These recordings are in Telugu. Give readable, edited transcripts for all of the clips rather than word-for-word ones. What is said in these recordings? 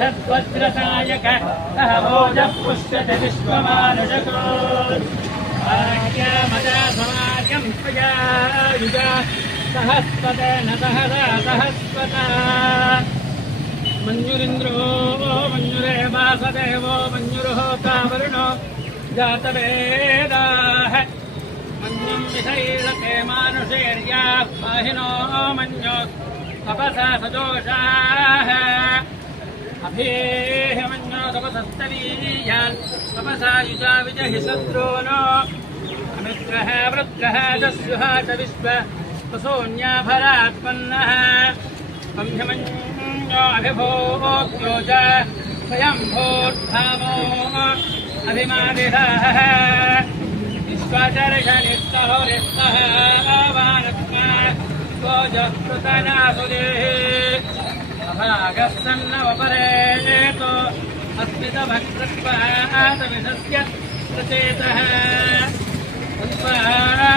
सद्वज्रसायक सह भोजः पुष्यति विश्वमानुषको आज्ञामदा समाजं त्वया युजा सहस्वतेन सहसा सहस्वता मन्युरिन्द्रो मन्युरे वासदेवो मन्युर्होता वरुणो जातवेदाः मन्युं विषैरते मानुषेर्याः पाहिनो मन्यो तपसा सजोषाः अभेह मन्यो तपसस्तवीयान् तपसा युजा विजहि शत्रूनो अमित्रः वृत्रः दस्युः च विश्व वसून्याभरात्पन्नः संह्यमन्यो अभिभोक्यो च स्वयंभूर्धामो अभिमादिरः विश्वाचर्षनिस्तहोरिस्तः वानत्मा गोजकृतनासुदेः अभागस्सन्नवपरेतो अस्मितभक्तत्वातविषस्य प्रचेतः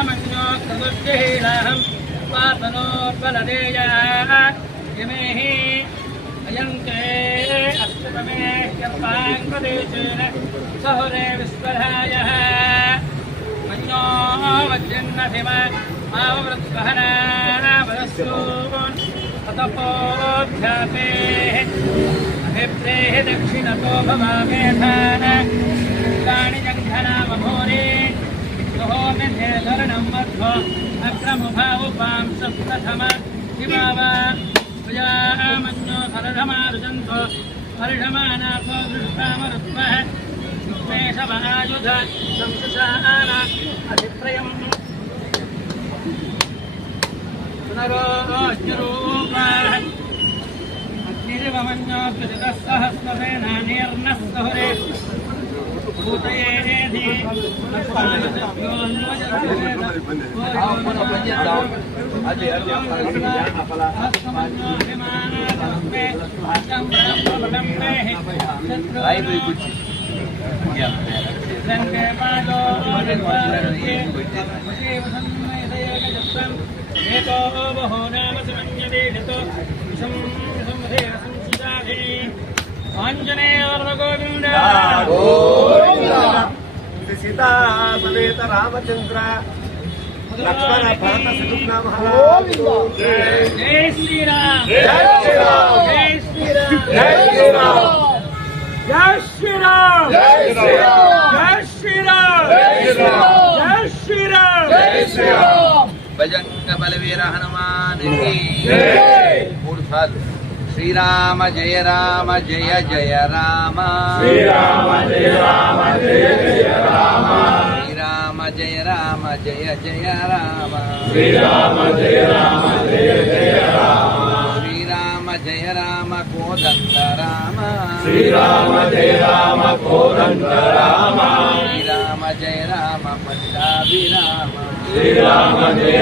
मन्यो प्रदुष्टिहीनाहं वातनोर्बलदेयाः यमेः अयन्ते अस्तमे ह्यपाङ्प्रदेशेन सहुरे विश्वधायः मन्यो वज्रन्नधिम आवृत्वहनावदस्सून् ततपोऽध्यापेः अभिप्रेः दक्षिणतो भवामेधान इन्द्राणि जङ्घनामभूरि गहोमिधेधरणं मध्वो अग्रमुभावुपां सप्तथम हिमाव मन्यो फलधमारुजन्तो परिषमानाथो दृष्टामरुत्वः विश्वेशमहायुध संसुषान अभिप्रयम् पुनरोऽज्ञरूपाः अग्निरिवमन्यो कृतितः सहस्रसेनानीर्नः सहुरे भूतयेधि एको बहो नाम समन्यदेतो आंजनेयवर्णगोविन्द सीता समेत रामचंद्र लक्ष्मण भरत शत्रुघ्न महाराज जय श्री राम जय श्री राम जय श्री राम जय श्री राम जय श्री राम जय श्री राम जय श्री राम जय श्री राम जय श्री राम जय श्री राम बजरंग बलवीर हनुमान की जय। मूल फल श्री राम जय जय राम श्री राम जय जय राम श्री राम जय जय राम श्री राम जय जय राम श्री राम जय कोदंड राम श्री राम जय कोदंड राम श्री राम जय पट्टाभिराम श्री राम जय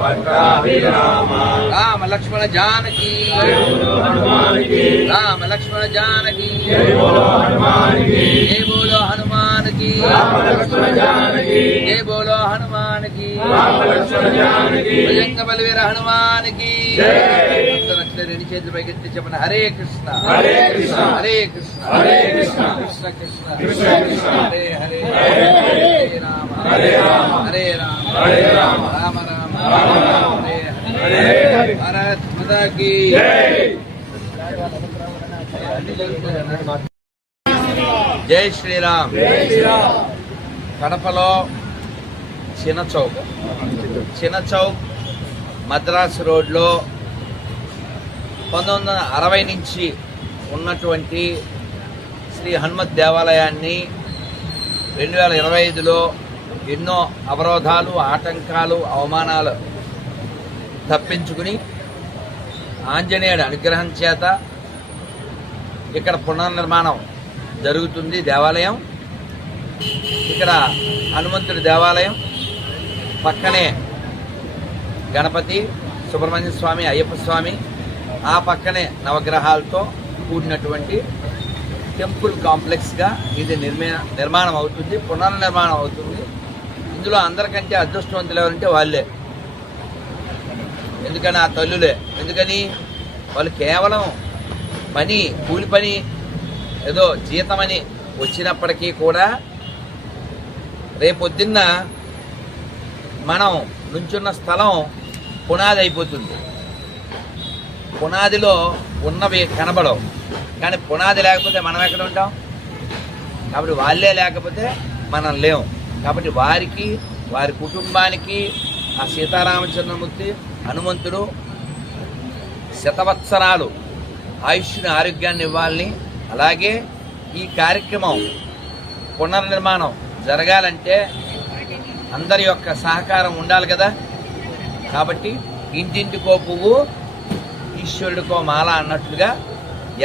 पट्टाभिराम राम लक्ष्मण जानकी जय बोलो हनुमान की राम लक्ष्मण जानकी जय बोलो हनुमान की जय बोलो हनुमान की राम लक्ष्मण जानकी जय बोलो हनुमान की राम लक्ष्मण जानकी बजरंग बलवीर हनुमान की जय। రెండు చేతులు పైకెత్తి చెప్పండి హరే కృష్ణ हरे कृष्ण హరే కృష్ణ हरे कृष्ण కృష్ణ కృష్ణ कृष्ण कृष्ण హరే హరే हरे हरे హరే రామ हरे राम హరే రామ हरे राम రామ రామ राम राम హరే हरे హరే हरे భారత్ మాతా కీ जय జై శ్రీరామ్ जय श्री राम కడపలో చిన్న చౌక్ మద్రాసు రోడ్లో 1960 నుంచి ఉన్నటువంటి శ్రీ హనుమత్ దేవాలయాన్ని 2025లో ఎన్నో అవరోధాలు ఆటంకాలు అవమానాలు తప్పించుకుని ఆంజనేయుడి అనుగ్రహం చేత ఇక్కడ పునర్నిర్మాణం జరుగుతుంది. దేవాలయం ఇక్కడ హనుమంతుడి దేవాలయం పక్కనే గణపతి, సుబ్రహ్మణ్య స్వామి, అయ్యప్ప స్వామి, ఆ పక్కనే నవగ్రహాలతో కూడినటువంటి టెంపుల్ కాంప్లెక్స్గా ఇది నిర్మాణం అవుతుంది, పునర్నిర్మాణం అవుతుంది. ఇందులో అందరికంటే అదృష్టవంతులు ఎవరంటే వాళ్ళే. ఎందుకని ఆ తల్లులే. ఎందుకని వాళ్ళు కేవలం కూలి పని ఏదో జీతమని వచ్చినప్పటికీ కూడా రేపొద్దున్న మనం నుంచున్న స్థలం పునాది అయిపోతుంది. పునాదిలో ఉన్నవి కనబడవు, కానీ పునాది లేకపోతే మనం ఎక్కడ ఉంటాం? కాబట్టి వాళ్ళే లేకపోతే మనం లేవు. కాబట్టి వారికి, వారి కుటుంబానికి ఆ సీతారామచంద్రమూర్తి హనుమంతుడు శతవత్సరాలు ఆయుష్ని, ఆరోగ్యాన్ని ఇవ్వాలని, అలాగే ఈ కార్యక్రమం పునర్నిర్మాణం జరగాలంటే అందరి యొక్క సహకారం ఉండాలి కదా. కాబట్టి ఇంటింటికో పువ్వు ఈశ్వరుడికో మాల అన్నట్లుగా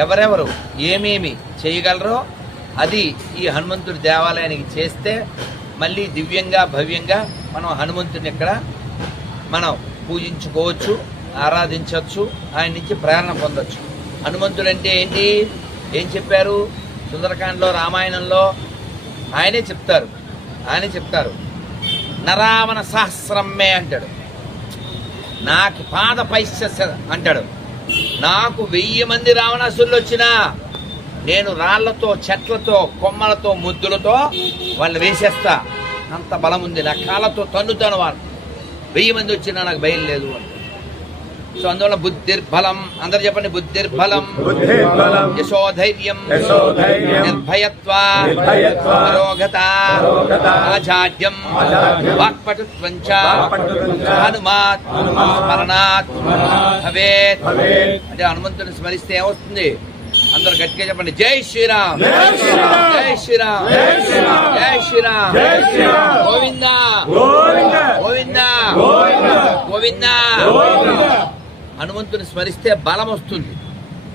ఎవరెవరు ఏమేమి చేయగలరో అది ఈ హనుమంతుడి దేవాలయానికి చేస్తే మళ్ళీ దివ్యంగా, భవ్యంగా మనం హనుమంతుడిని ఇక్కడ మనం పూజించుకోవచ్చు, ఆరాధించవచ్చు, ఆయన నుంచి ప్రేరణ పొందొచ్చు. హనుమంతుడు అంటే ఏంటి? ఏం చెప్పారు సుందరకాండలో, రామాయణంలో? ఆయనే చెప్తారు నరావణ సహస్రమ్మే అంటాడు, నాకు పాద పైశ్య అంటాడు, నాకు 1000 మంది రావణాసురులు వచ్చినా నేను రాళ్లతో, చెట్లతో, కొమ్మలతో, ముద్దులతో వాళ్ళు వేసేస్తా, అంత బలం ఉంది, నా కాళ్ళతో తన్నుతాను వాళ్ళు, 1000 మంది వచ్చినా నాకు భయం లేదు అని. సో అందువల్ల బుద్ధిర్బలం, అందరు చెప్పండి, బుద్ధిర్బలం, యశోధైర్యం, నిర్భయత్వా, నిరోగత, ఆజాడ్యం, వాక్పటుత్వం చ హనుమాత్ స్మరణాత్ భవేత్. అంటే హనుమంతుని స్మరిస్తే ఏమొస్తుంది? అందరు గట్టిగా చెప్పండి, జై శ్రీరామ్, జై శ్రీరామ్, జై శ్రీరామ్, గోవిందా గోవిందా గోవిందా. హనుమంతుని స్మరిస్తే బలం వస్తుంది,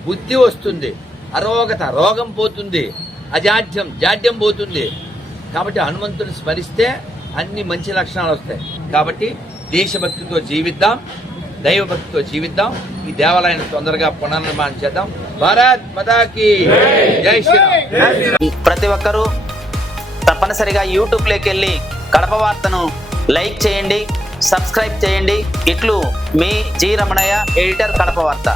బుద్ధి వస్తుంది, అరోగత రోగం పోతుంది, అజాడ్యం జాడ్యం పోతుంది. కాబట్టి హనుమంతుని స్మరిస్తే అన్ని మంచి లక్షణాలు వస్తాయి. కాబట్టి దేశభక్తితో జీవిద్దాం, దైవభక్తితో జీవిద్దాం, ఈ దేవాలయాన్ని తొందరగా పునర్నిర్మాణం చేద్దాం. భారత్ మాతాకి జై శ్రీరామ్. ప్రతి ఒక్కరూ తప్పనిసరిగా యూట్యూబ్లోకి వెళ్ళి కడప వార్తను లైక్ చేయండి, సబ్స్క్రైబ్ చేయండి. ఇట్లు మీ జి రమణయ్య, ఎడిటర్, కడప వార్త.